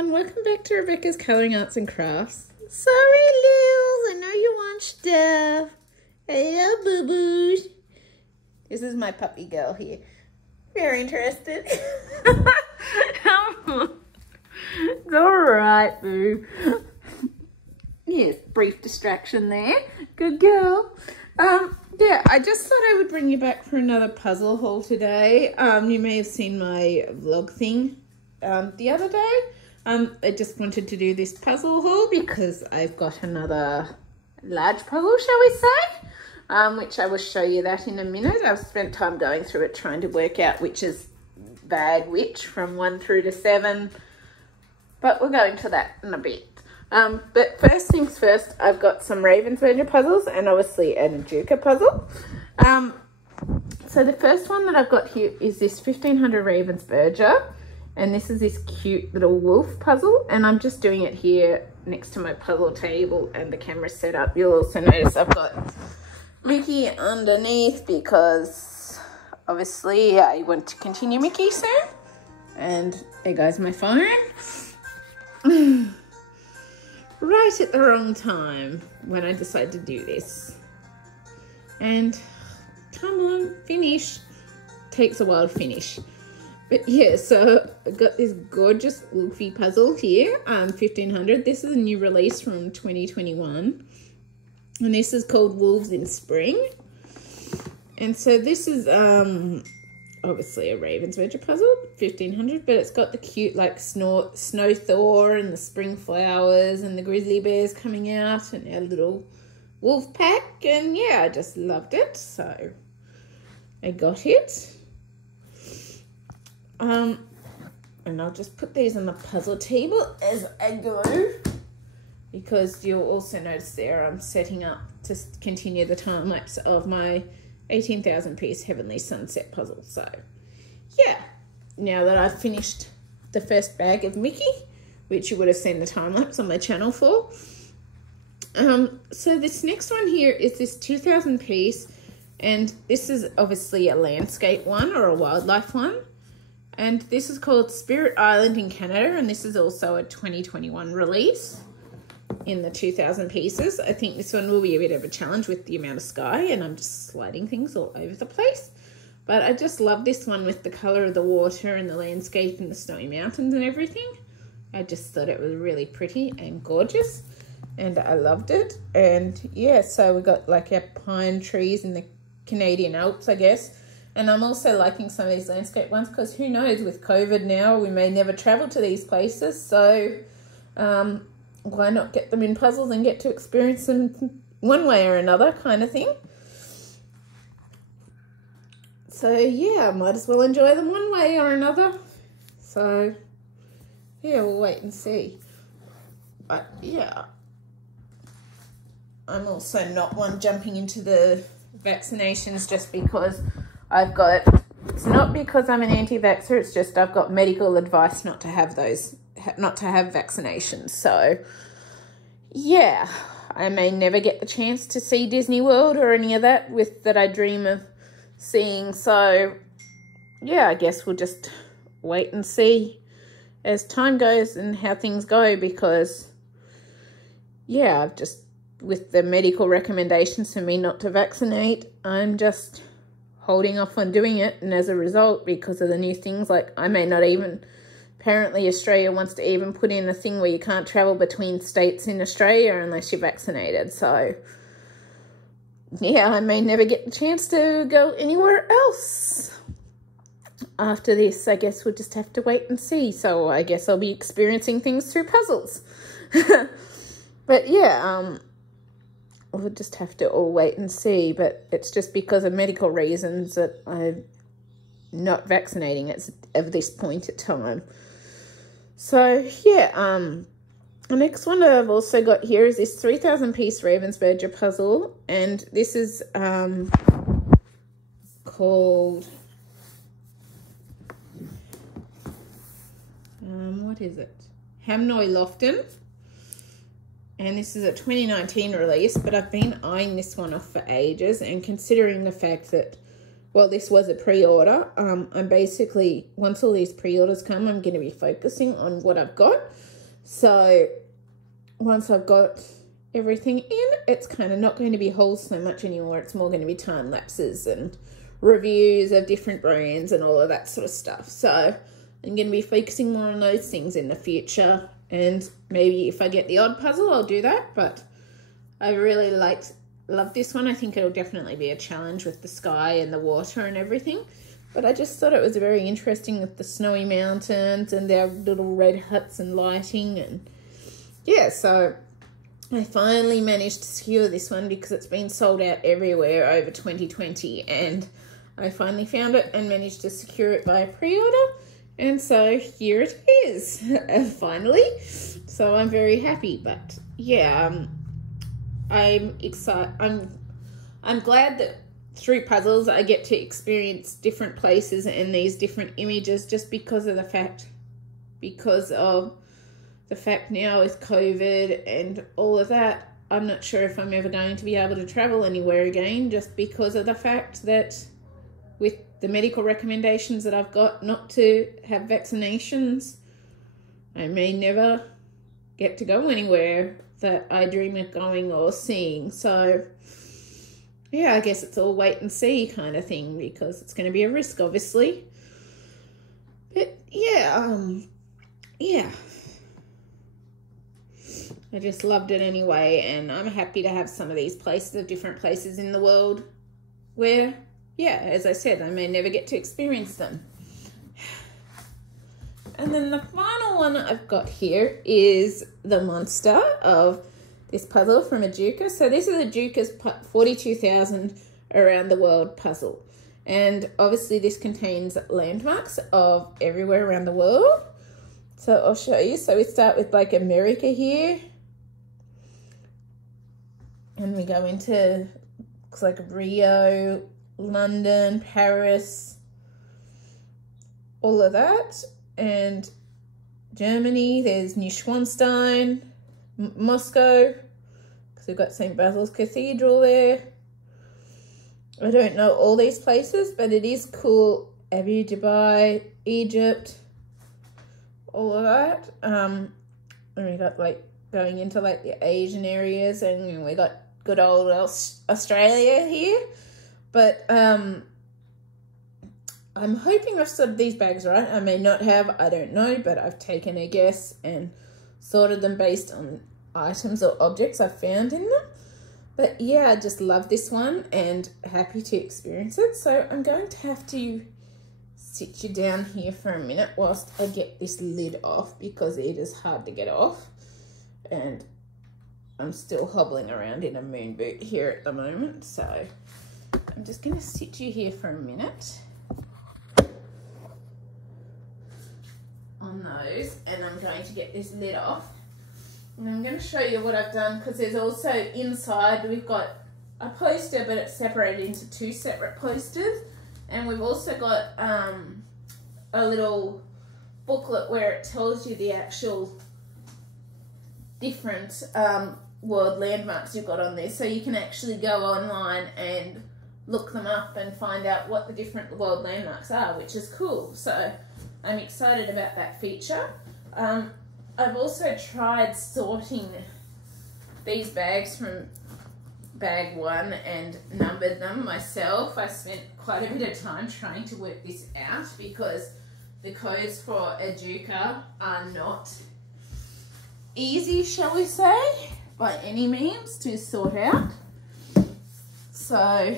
everyone, welcome back to Rebecca's Colouring Arts and Crafts. Sorry Lils, I know you want stuff. Hello boo-boos. This is my puppy girl here. Very interested. It's alright boo. Yes, brief distraction there. Good girl. Yeah, I just thought I would bring you back for another puzzle haul today. You may have seen my vlog thing the other day. I just wanted to do this puzzle haul because I've got another large puzzle, shall we say, which I will show you that in a minute. I've spent time going through it trying to work out which is bag which from 1 through to 7, but we'll go into that in a bit. But first things first, I've got some Ravensburger puzzles and obviously an Educa puzzle. So the first one that I've got here is this 1500 Ravensburger, and this is this cute little wolf puzzle, and I'm just doing it here next to my puzzle table and the camera set up. You'll also notice I've got Mickey underneath because obviously I want to continue Mickey soon. And there goes my phone. Right at the wrong time when I decide to do this. And come on, finish. Takes a while to finish. But yeah, so I've got this gorgeous wolfy puzzle here, 1500. This is a new release from 2021. And this is called Wolves in Spring. And so this is obviously a Ravensburger puzzle, 1500, but it's got the cute like snow Thor and the spring flowers and the grizzly bears coming out and our little wolf pack. And yeah, I just loved it, so I got it. And I'll just put these on the puzzle table as I go, because you'll also notice there I'm setting up to continue the time lapse of my 18,000 piece Heavenly Sunset puzzle. So yeah, now that I've finished the first bag of Mickey, which you would have seen the time lapse on my channel for. So this next one here is this 2000 piece, and this is obviously a landscape one or a wildlife one. And this is called Spirit Island in Canada, and this is also a 2021 release in the 2000 pieces. I think this one will be a bit of a challenge with the amount of sky, and I'm just sliding things all over the place. But I just love this one with the colour of the water and the landscape and the snowy mountains and everything. I just thought it was really pretty and gorgeous, and I loved it. And yeah, so we got like our pine trees in the Canadian Alps, I guess. And I'm also liking some of these landscape ones because who knows, with COVID now, we may never travel to these places. So why not get them in puzzles and get to experience them one way or another kind of thing. So yeah, might as well enjoy them one way or another. So yeah, we'll wait and see. But yeah, I'm also not one jumping into the vaccinations just because I've got, it's not because I'm an anti-vaxxer, it's just I've got medical advice not to have those, not to have vaccinations. So yeah, I may never get the chance to see Disney World or any of that that I dream of seeing. So yeah, I guess we'll just wait and see as time goes and how things go, because yeah, I've just, with the medical recommendations for me not to vaccinate, I'm just holding off on doing it. And as a result, because of the new things, like I may not even, apparently Australia wants to even put in a thing where you can't travel between states in Australia unless you're vaccinated. So yeah, I may never get the chance to go anywhere else after this. I guess we'll just have to wait and see. So I guess I'll be experiencing things through puzzles. But yeah, we'll just have to all wait and see. But it's just because of medical reasons that I'm not vaccinating at this point in time. So yeah, the next one that I've also got here is this 3000 piece Ravensburger puzzle, and this is called what is it? Hamnoy Lofton. And this is a 2019 release, but I've been eyeing this one off for ages, and considering the fact that well, this was a pre-order. I'm basically, once all these pre-orders come, I'm going to be focusing on what I've got. So once I've got everything in, it's kind of not going to be hauls so much anymore. It's more going to be time lapses and reviews of different brands and all of that sort of stuff. So I'm going to be focusing more on those things in the future. And maybe if I get the odd puzzle, I'll do that. But I really love this one. I think it'll definitely be a challenge with the sky and the water and everything. But I just thought it was very interesting with the snowy mountains and their little red huts and lighting. And yeah, so I finally managed to secure this one because it's been sold out everywhere over 2020. And I finally found it and managed to secure it by pre-order. And so here it is, finally. So I'm very happy. But yeah, I'm excited. I'm glad that through puzzles I get to experience different places and these different images, just because of the fact now with COVID and all of that. I'm not sure if I'm ever going to be able to travel anywhere again, just because of the fact that with the medical recommendations that I've got not to have vaccinations, I may never get to go anywhere that I dream of going or seeing. So yeah, I guess it's all wait and see kind of thing, because it's going to be a risk, obviously. But yeah, yeah. I just loved it anyway, and I'm happy to have some of these places, of different places in the world where, yeah, as I said, I may never get to experience them. And then the final one I've got here is the monster of this puzzle from Educa. So this is Educa's 42,000 Around the World puzzle. And obviously this contains landmarks of everywhere around the world. So I'll show you. So we start with like America here. And we go into, looks like Rio, London, Paris, all of that. And Germany, there's Neuschwanstein, Moscow, because we've got St. Basil's Cathedral there. I don't know all these places, but it is cool. Abu Dhabi, Egypt, all of that. And we got like going into like the Asian areas, and we got good old Australia here. But I'm hoping I've sorted these bags right. I may not have, I don't know, but I've taken a guess and sorted them based on items or objects I've found in them. But yeah, I just love this one and happy to experience it. So I'm going to have to sit you down here for a minute whilst I get this lid off, because it is hard to get off. And I'm still hobbling around in a moon boot here at the moment. So I'm just going to sit you here for a minute on those, and I'm going to get this lid off. And I'm going to show you what I've done, because there's also inside, we've got a poster, but it's separated into two separate posters. And we've also got a little booklet where it tells you the actual different world landmarks you've got on there. So you can actually go online and look them up and find out what the different world landmarks are, which is cool. So I'm excited about that feature. I've also tried sorting these bags from bag one and numbered them myself. I spent quite a bit of time trying to work this out, because the codes for Educa are not easy, shall we say, by any means to sort out. So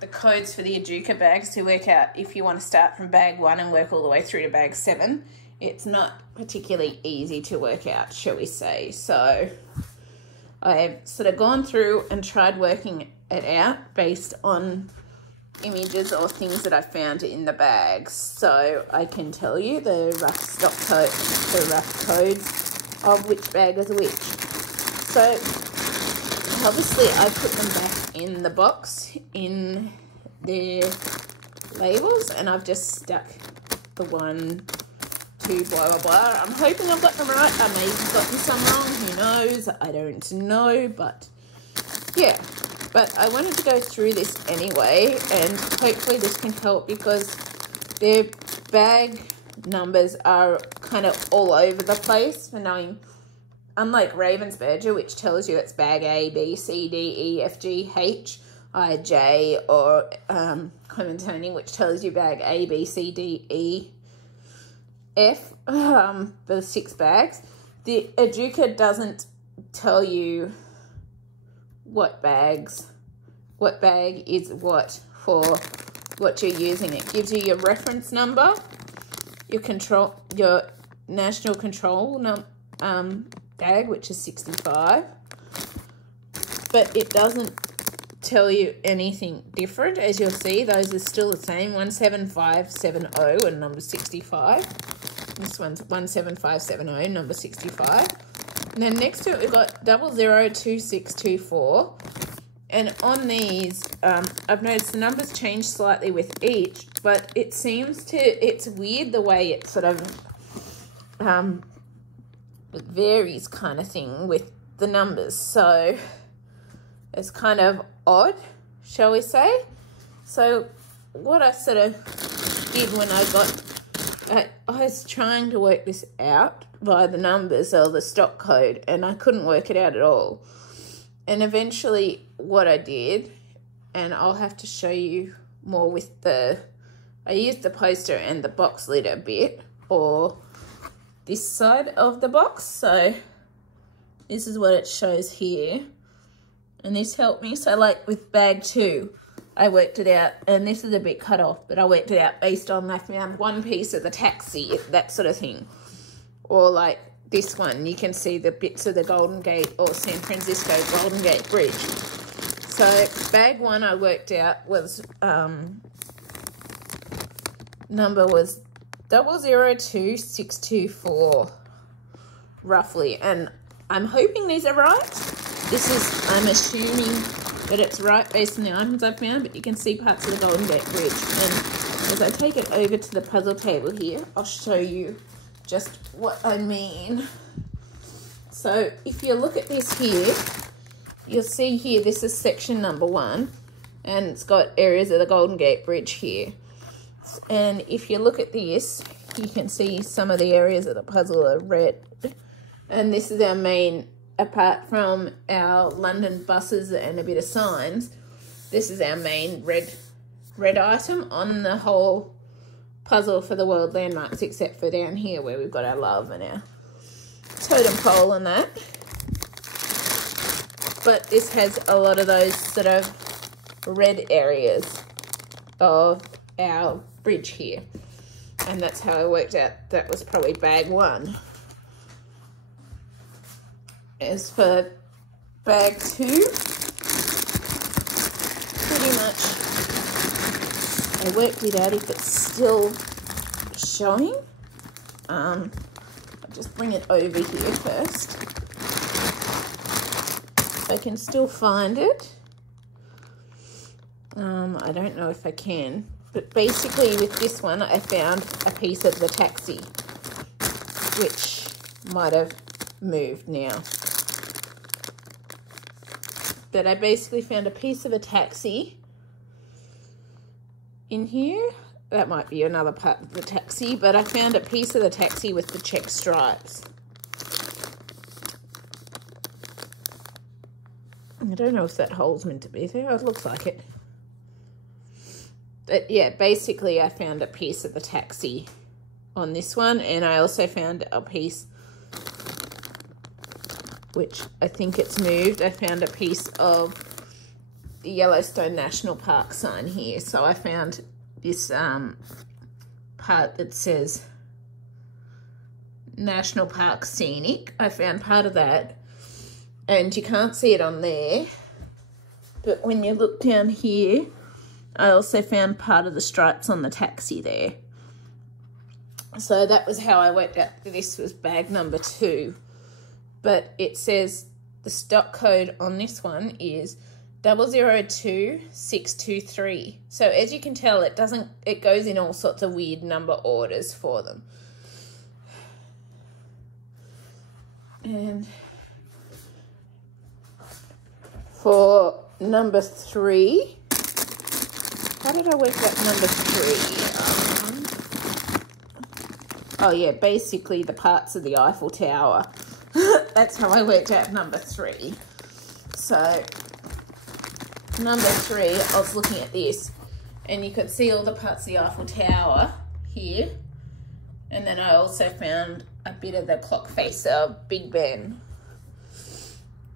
the codes for the Educa bags to work out, if you want to start from bag one and work all the way through to bag 7, it's not particularly easy to work out, shall we say. So I've sort of gone through and tried working it out based on images or things that I found in the bags. So I can tell you the rough stock code, the rough codes of which bag is which. So obviously I put them back in the box in their labels, and I've just stuck the 1, 2, blah, blah, blah. I'm hoping I've got them right. I may have gotten some wrong. Who knows? I don't know. But yeah. But I wanted to go through this anyway, and hopefully this can help, because their bag numbers are kind of all over the place for knowing, unlike Ravensburger, which tells you it's bag A, B, C, D, E, F, G, H, I, J, or Clementine, which tells you bag A, B, C, D, E, F, the 6 bags. The Educa doesn't tell you what bag is what for what you're using. It gives you your reference number, your national control bag, which is 65, but it doesn't tell you anything different. As you'll see, those are still the same, 17570 and number 65. This one's 17570, number 65. And then next to it, we've got 002624. And on these, I've noticed the numbers change slightly with each, but it seems to, it's weird the way it sort of it varies kind of thing with the numbers. So it's kind of odd, shall we say. So what I sort of did when I was trying to work this out by the numbers or the stock code, and I couldn't work it out at all. And eventually what I did, and I'll have to show you more with I used the poster and the box lid a bit, or this side of the box. So this is what it shows here. And this helped me. So like with bag 2, I worked it out, and this is a bit cut off, but I worked it out based on, I found one piece of the taxi, that sort of thing. Or like this one, you can see the bits of the Golden Gate or San Francisco Golden Gate Bridge. So bag 1 I worked out was, number was 002624, roughly. And I'm hoping these are right. This is, I'm assuming that it's right based on the items I've found, but you can see parts of the Golden Gate Bridge. And as I take it over to the puzzle table here, I'll show you just what I mean. So if you look at this here, you'll see here, this is section number 1, and it's got areas of the Golden Gate Bridge here. And if you look at this, you can see some of the areas of the puzzle are red. And this is our main, apart from our London buses and a bit of signs, this is our main red item on the whole puzzle for the world landmarks, except for down here where we've got our love and our totem pole and that. But this has a lot of those sort of red areas of our bridge here, and that's how I worked out that was probably bag 1. As for bag 2, pretty much I worked it out if it's still showing. I'll just bring it over here first. If I can still find it. I don't know if I can, but basically with this one I found a piece of the taxi, which might have moved now. But I basically found a piece of a taxi in here. That might be another part of the taxi, but I found a piece of the taxi with the check stripes. I don't know if that hole's meant to be there. It looks like it. But yeah, basically I found a piece of the taxi on this one, and I also found a piece, which I think it's moved. I found a piece of the Yellowstone National Park sign here. So I found this part that says National Park Scenic. I found part of that, and you can't see it on there, but when you look down here, I also found part of the stripes on the taxi there. So that was how I worked out that this was bag number 2. But it says the stock code on this one is 002623. So as you can tell, it goes in all sorts of weird number orders for them. And for number 3. How did I work out number 3? Oh yeah, basically the parts of the Eiffel Tower. That's how I worked out number 3. So number 3, I was looking at this and you could see all the parts of the Eiffel Tower here. And then I also found a bit of the clock face of Big Ben.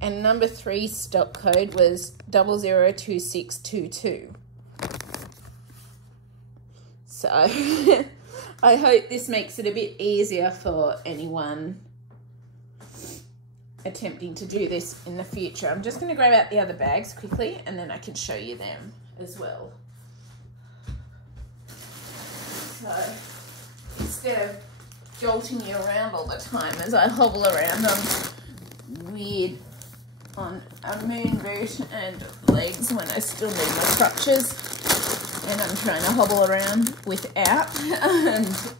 And number 3 stock code was 002622. So I hope this makes it a bit easier for anyone attempting to do this in the future. I'm just going to grab out the other bags quickly and then I can show you them as well. So instead of jolting you around all the time as I hobble around on weird on a moon boot and legs when I still need my crutches and I'm trying to hobble around without and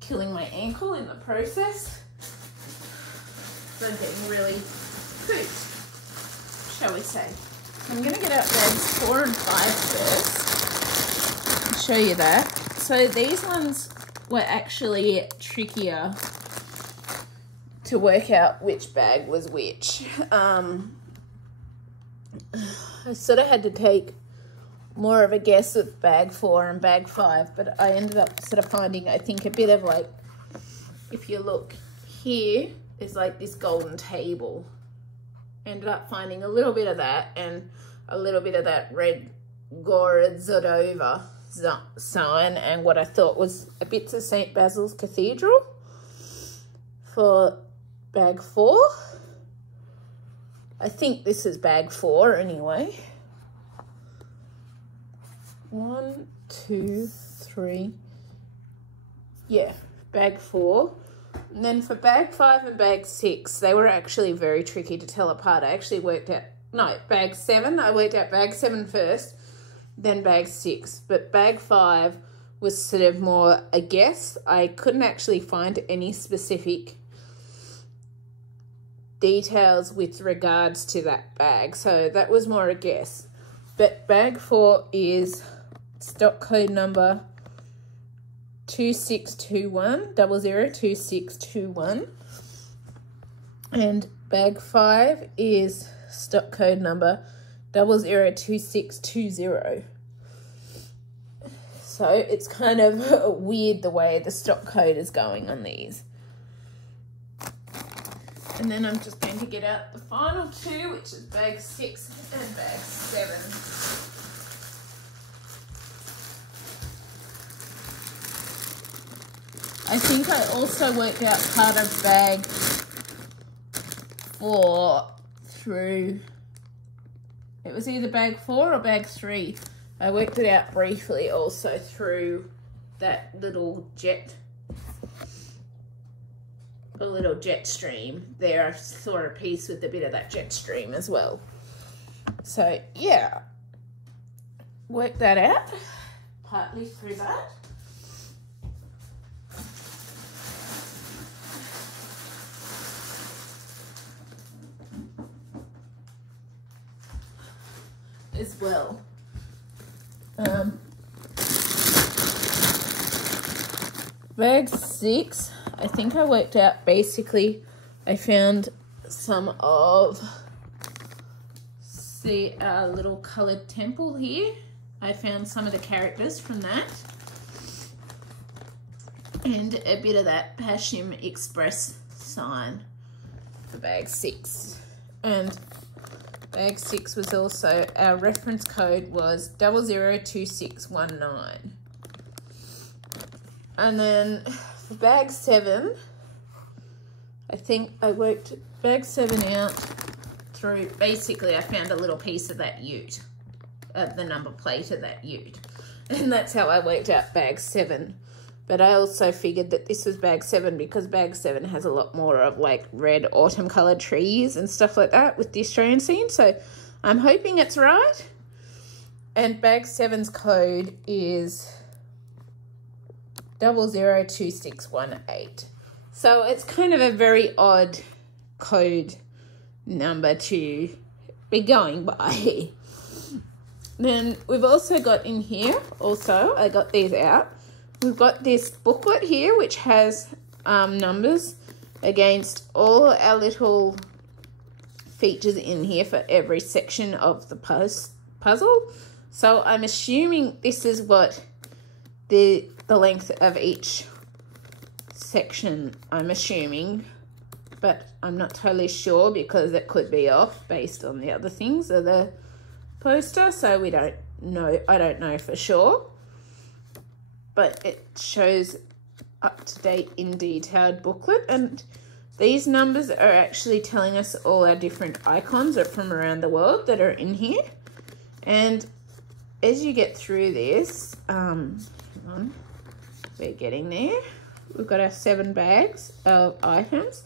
killing my ankle in the process. So I'm getting really pooped, shall we say. I'm going to get out bags 4 and 5 first and show you that. So these ones were actually trickier to work out which bag was which. I sort of had to take more of a guess with bag 4 and bag 5, but I ended up sort of finding, I think, a bit of like, if you look here, there's like this golden table. Ended up finding a little bit of that and a little bit of that red Gorodzodover sign and what I thought was a bit of St. Basil's Cathedral for bag 4. I think this is bag 4 anyway. 1, 2, 3. Yeah, bag 4. And then for bag 5 and bag 6, they were actually very tricky to tell apart. I actually worked out, no, bag 7. I worked out bag 7 first, then bag 6. But bag 5 was sort of more a guess. I couldn't actually find any specific details with regards to that bag. So that was more a guess. But bag 4 is stock code number 2621, 002621. And bag 5 is stock code number 002620. So it's kind of weird the way the stock code is going on these. And then I'm just going to get out the final 2, which is bag 6 and bag 7. I think I also worked out part of bag 4 through, it was either bag 4 or bag 3. I worked it out briefly also through that little jet stream there. I saw a piece with a bit of that jet stream as well. So yeah, work that out partly through that. As well. Bag 6, I think I worked out basically, I found some of, see our little coloured temple here. I found some of the characters from that. And a bit of that Passion Express sign for bag 6. And bag 6 was also, our reference code was 002619. And then for bag 7, I think I worked bag 7 out through, basically I found a little piece of that ute, the number plate of that ute. And that's how I worked out bag 7. But I also figured that this was bag 7 because bag 7 has a lot more of like red autumn coloured trees and stuff like that with the Australian scene. So I'm hoping it's right. And bag 7's code is 002618. So it's kind of a very odd code number to be going by. Then we've also got in here, I got these out. We've got this booklet here, which has numbers against all our little features in here for every section of the puzzle. So I'm assuming this is what the length of each section, I'm assuming, but I'm not totally sure because it could be off based on the other things of the poster, so we don't know. I don't know for sure, but it shows up-to-date in detailed booklet, and these numbers are actually telling us all our different icons from around the world that are in here. And as you get through this, hang on, we're getting there. We've got our 7 bags of items,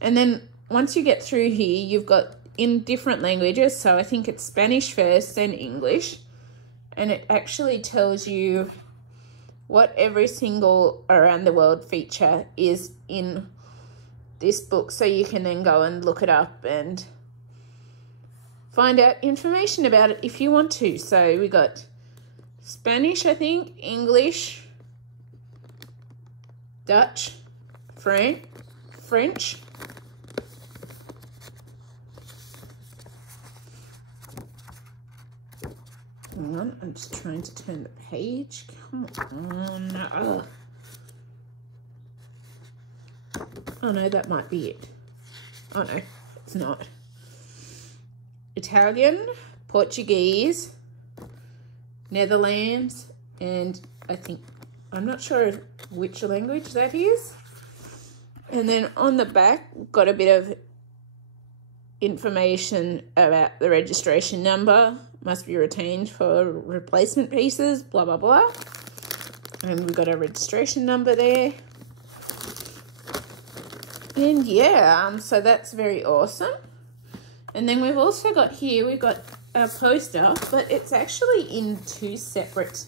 and then once you get through here, you've got in different languages. So I think it's Spanish first, then English, and it actually tells you what every single around the world feature is in this book, so you can then go and look it up and find out information about it if you want to. So we got Spanish, I think, English, Dutch, French. Hang on, I'm just trying to turn the page. Come on. Ugh. Oh no, that might be it. Oh no, it's not. Italian, Portuguese, Netherlands, and I think, I'm not sure which language that is. And then on the back, we've got a bit of information about the registration number, must be retained for replacement pieces, blah, blah, blah. And we've got a registration number there. And yeah, so that's very awesome. And then we've also got here, we've got a poster, but it's actually in 2 separate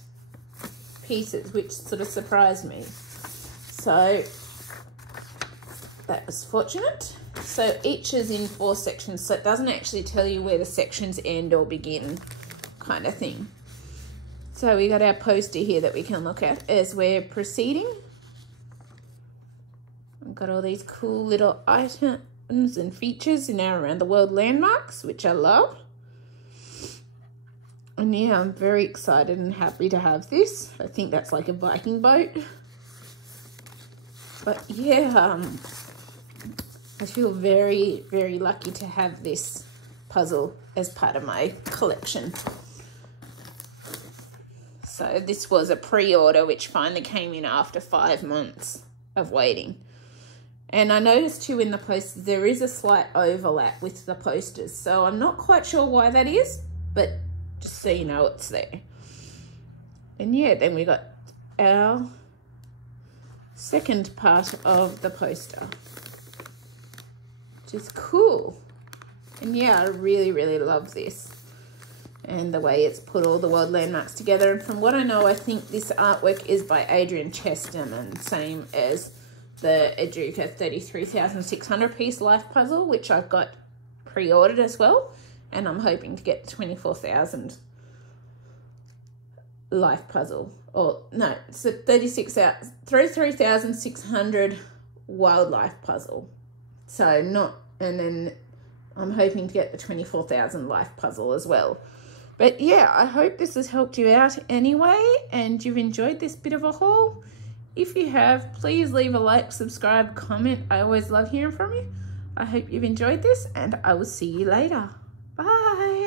pieces, which sort of surprised me. So that was fortunate. So each is in 4 sections, so it doesn't actually tell you where the sections end or begin, kind of thing. So we got our poster here that we can look at as we're proceeding. We've got all these cool little items and features in our around the world landmarks, which I love. And yeah, I'm very excited and happy to have this. I think that's like a Viking boat. But yeah, I feel very, very lucky to have this puzzle as part of my collection. So this was a pre-order, which finally came in after 5 months of waiting. And I noticed too in the posters, there is a slight overlap with the posters. So I'm not quite sure why that is, but just so you know, it's there. And yeah, then we got our second part of the poster, which is cool. And yeah, I really, really love this. And the way it's put all the world landmarks together. And from what I know, I think this artwork is by Adrian Chesterman, same as the Educa 33,600 piece life puzzle, which I've got pre-ordered as well. And I'm hoping to get the 24,000 life puzzle. Or no, it's a 33,600 wildlife puzzle. So not, and then I'm hoping to get the 24,000 life puzzle as well. But yeah, I hope this has helped you out anyway, and you've enjoyed this bit of a haul. If you have, please leave a like, subscribe, comment. I always love hearing from you. I hope you've enjoyed this, and I will see you later. Bye.